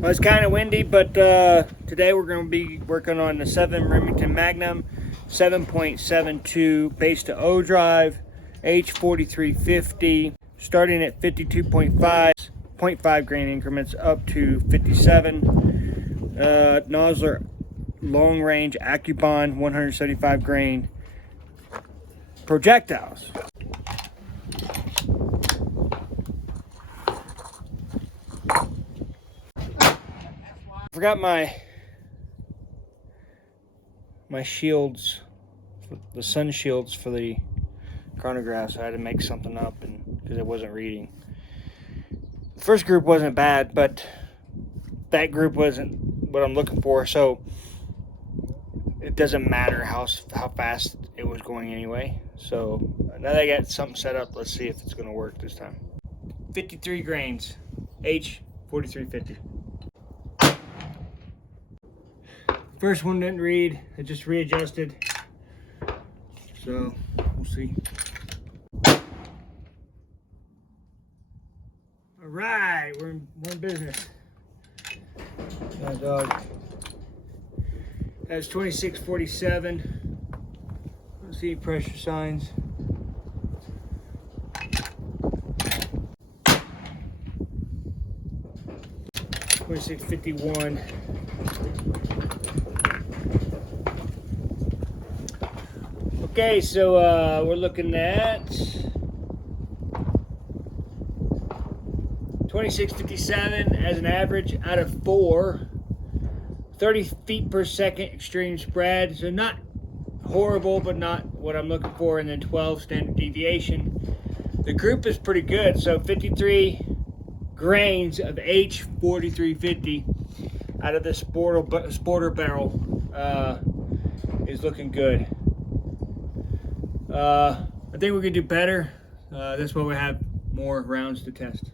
Well, it's kind of windy, but today we're going to be working on the 7 Remington Magnum 7.72 base to O drive, H4350, starting at 52.5, 0.5 grain increments up to 57. Nozzler long range AccuBond 175 grain projectiles. Forgot my shields, the sun shields for the chronograph, so I had to make something up, and because it wasn't reading. The first group wasn't bad, but that group wasn't what I'm looking for, so it doesn't matter how fast it was going anyway. So now that I got something set up, let's see if it's going to work this time. 53 grains, H4350. First one didn't read, it just readjusted, so we'll see. All right, we're in business. That dog. That's 2647. Let's see pressure signs. $26.51. Okay, so we're looking at 2657 as an average out of 4. 30 feet per second extreme spread, so not horrible, but not what I'm looking for. And then 12 standard deviation. The group is pretty good, so 53 grains of H4350 out of this sporter barrel is looking good. I think we can do better. That's why we have more rounds to test.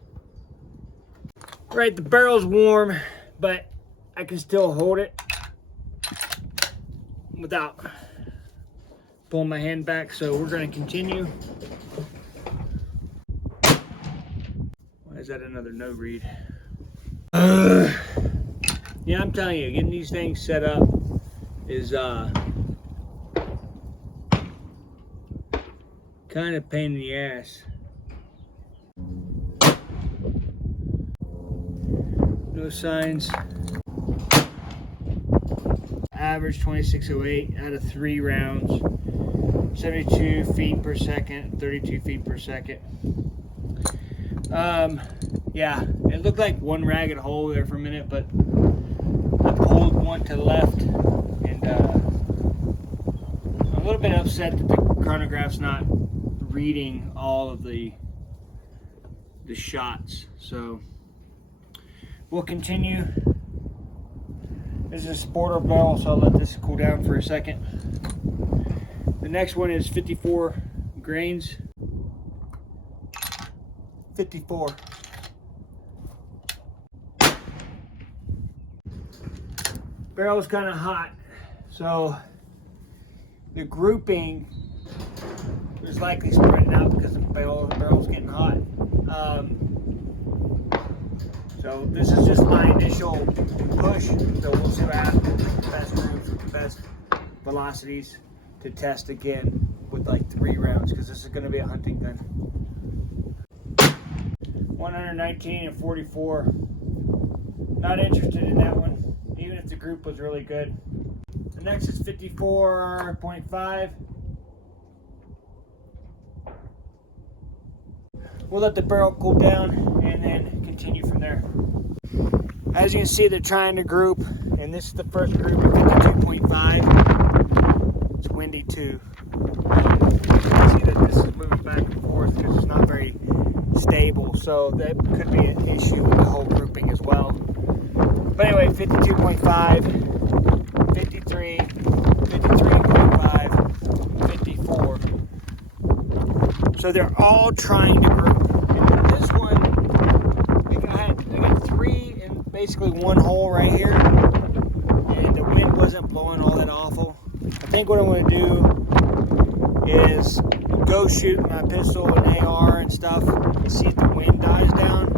Right, the barrel's warm, but I can still hold it without pulling my hand back, so we're going to continue. Why is that another no read? Yeah, I'm telling you, getting these things set up is kind of pain in the ass. No signs. Average 2608 out of 3 rounds. 72 feet per second, 32 feet per second. Yeah, it looked like one ragged hole there for a minute, but I pulled one to the left, and I'm a little bit upset that the chronograph's not reading all of the shots, so we'll continue. This is a sporter barrel, so I'll let this cool down for a second. The next one is 54 grains. 54. Barrel's kind of hot, so the grouping is likely spreading out because the barrel's getting hot. So this is just my initial push, so we'll see what happens. The best groups with the best velocities to test again with like 3 rounds, because this is going to be a hunting gun. 119 and 44. Not interested in that one, even if the group was really good. The next is 54.5. We'll let the barrel cool down and then continue from there. As you can see, they're trying to group, and this is the first group at 52.5. It's windy too. You can see that this is moving back and forth because it's not very stable, so that could be an issue with the whole grouping as well. But anyway, 52.5, 53, 53.5, 54. So they're all trying to group. And this one, I got 3 in basically one hole right here, and the wind wasn't blowing all that awful. I think what I'm going to do is go shoot my pistol and AR and stuff, and see if the wind dies down,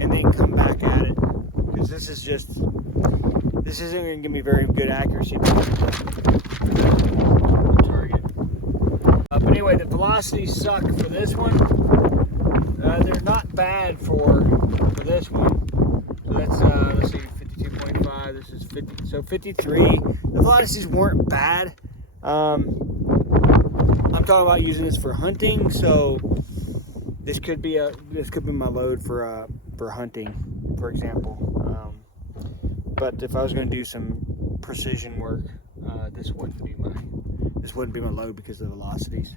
and then come back at it. Because because this isn't going to give me very good accuracy for the target. But anyway, the velocities suck for this one. They're not bad for this one. So that's let's see, 52.5. This is 50. So 53. The velocities weren't bad. I'm talking about using this for hunting, so this could be my load for hunting, for example. But if I was going to do some precision work, this wouldn't be my load because of the velocities,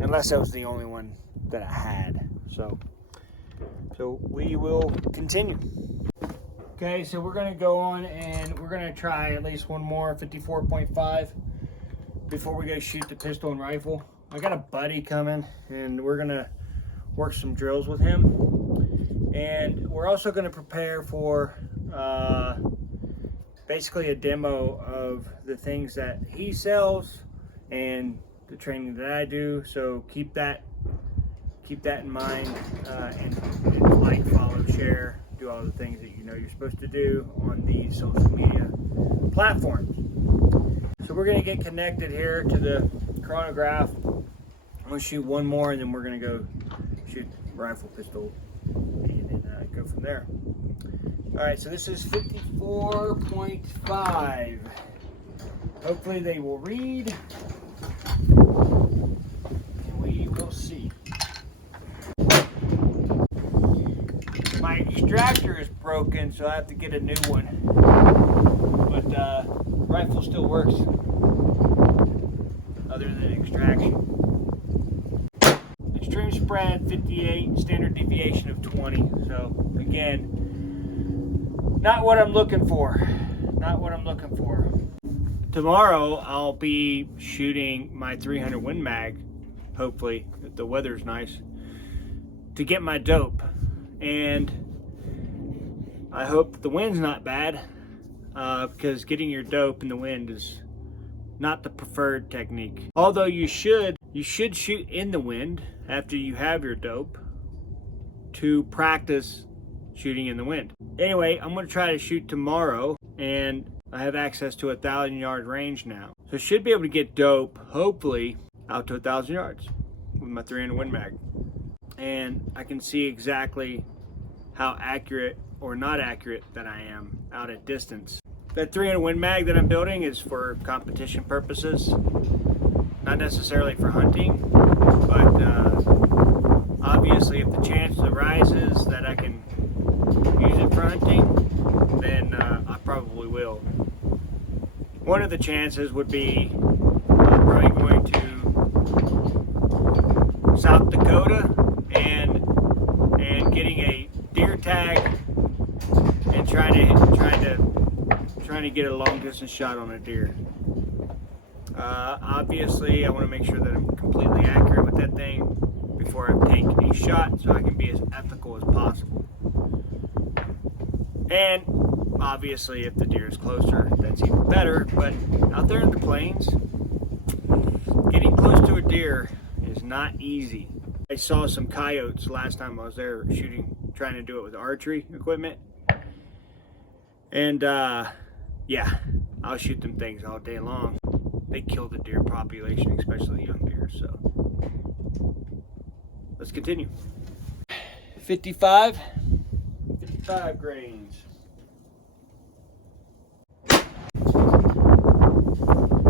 unless that was the only one that I had. So we will continue. Okay, so we're going to go on and we're going to try at least one more 54.5 before we go shoot the pistol and rifle. I got a buddy coming and we're going to work some drills with him. And we're also going to prepare for basically a demo of the things that he sells and the training that I do. So keep that in mind, and like, follow, share, do all the things that you know you're supposed to do on these social media platforms. So we're going to get connected here to the chronograph. I'm going to shoot one more and then we're going to go shoot rifle, pistol, and then go from there. Alright, so this is 54.5. Hopefully they will read. And we will see. My extractor is broken, so I have to get a new one. But rifle still works, other than extraction. Extreme spread 58, standard deviation of 20. So again, not what I'm looking for. Not what I'm looking for. Tomorrow I'll be shooting my 300 Win Mag, hopefully, if the weather's nice, to get my dope. And I hope the wind's not bad, because getting your dope in the wind is not the preferred technique. Although you should shoot in the wind after you have your dope to practice shooting in the wind. Anyway, I'm going to try to shoot tomorrow, and I have access to 1,000 yard range now. So I should be able to get dope, hopefully, out to 1,000 yards with my 300 Win Mag. And I can see exactly how accurate or not accurate that I am out at distance. That 300 Win Mag that I'm building is for competition purposes, not necessarily for hunting, but obviously if the chance arises that I can use it for hunting, then I probably will. One of the chances would be I'm probably going to South Dakota and getting a deer tag and trying to get a long distance shot on a deer. Obviously I want to make sure that I'm completely accurate with that thing before I take a shot, so I can be as ethical as possible. And obviously if the deer is closer, that's even better. But out there in the plains, getting close to a deer is not easy. I saw some coyotes last time I was there shooting, trying to do it with archery equipment. And yeah, I'll shoot them things all day long. They kill the deer population, especially young deer. So let's continue. 55 grains. The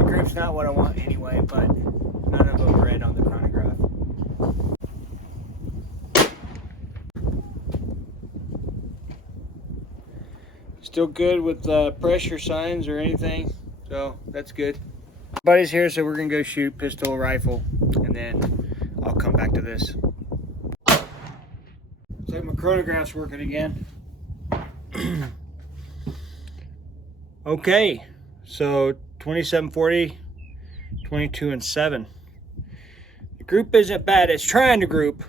group's not what I want anyway, but none of them read on the chronograph. Still good with pressure signs or anything, so that's good. Buddy's here, so we're gonna go shoot pistol, rifle, and then I'll come back to this. Looks like my chronograph's working again. Okay, so 2740, 22 and 7. The group isn't bad. It's trying to group.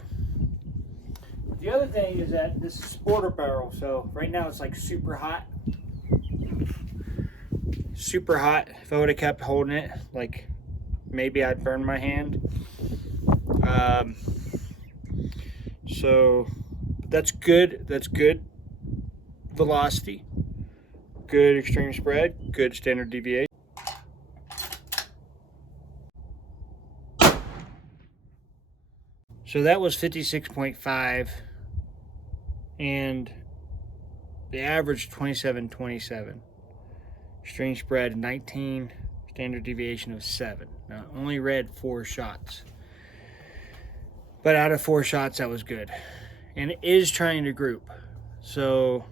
The other thing is that this is sporter barrel, so right now it's like super hot. Super hot. If I would have kept holding it, like maybe I'd burn my hand. So that's good. That's good velocity. Good extreme spread, good standard deviation. So that was 56.5, and the average 27.27. Extreme spread 19, standard deviation of 7. Now, I only read 4 shots. But out of 4 shots, that was good. And it is trying to group. So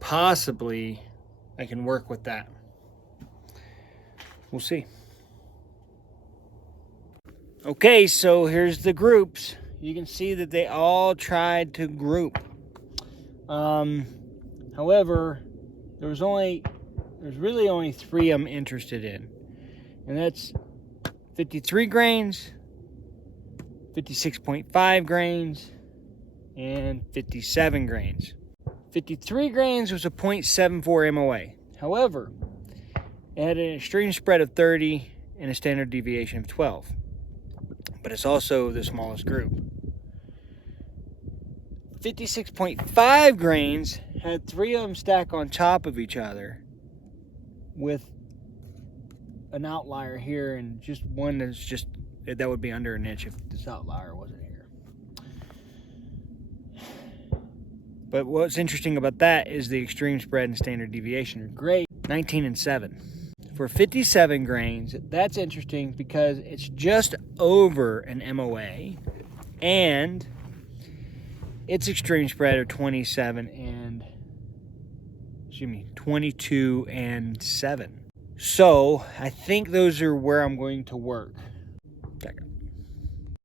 possibly I can work with that. We'll see. Okay, so here's the groups. You can see that they all tried to group. However, there's really only 3 I'm interested in. And that's 53 grains, 56.5 grains, and 57 grains. 53 grains was a 0.74 MOA. However, it had an extreme spread of 30 and a standard deviation of 12. But it's also the smallest group. 56.5 grains had 3 of them stacked on top of each other with an outlier here and just one that would be under an inch if this outlier wasn't here. But what's interesting about that is the extreme spread and standard deviation are great. 19 and 7. For 57 grains, that's interesting because it's just over an MOA, and its extreme spread of 22 and 7. So I think those are where I'm going to work.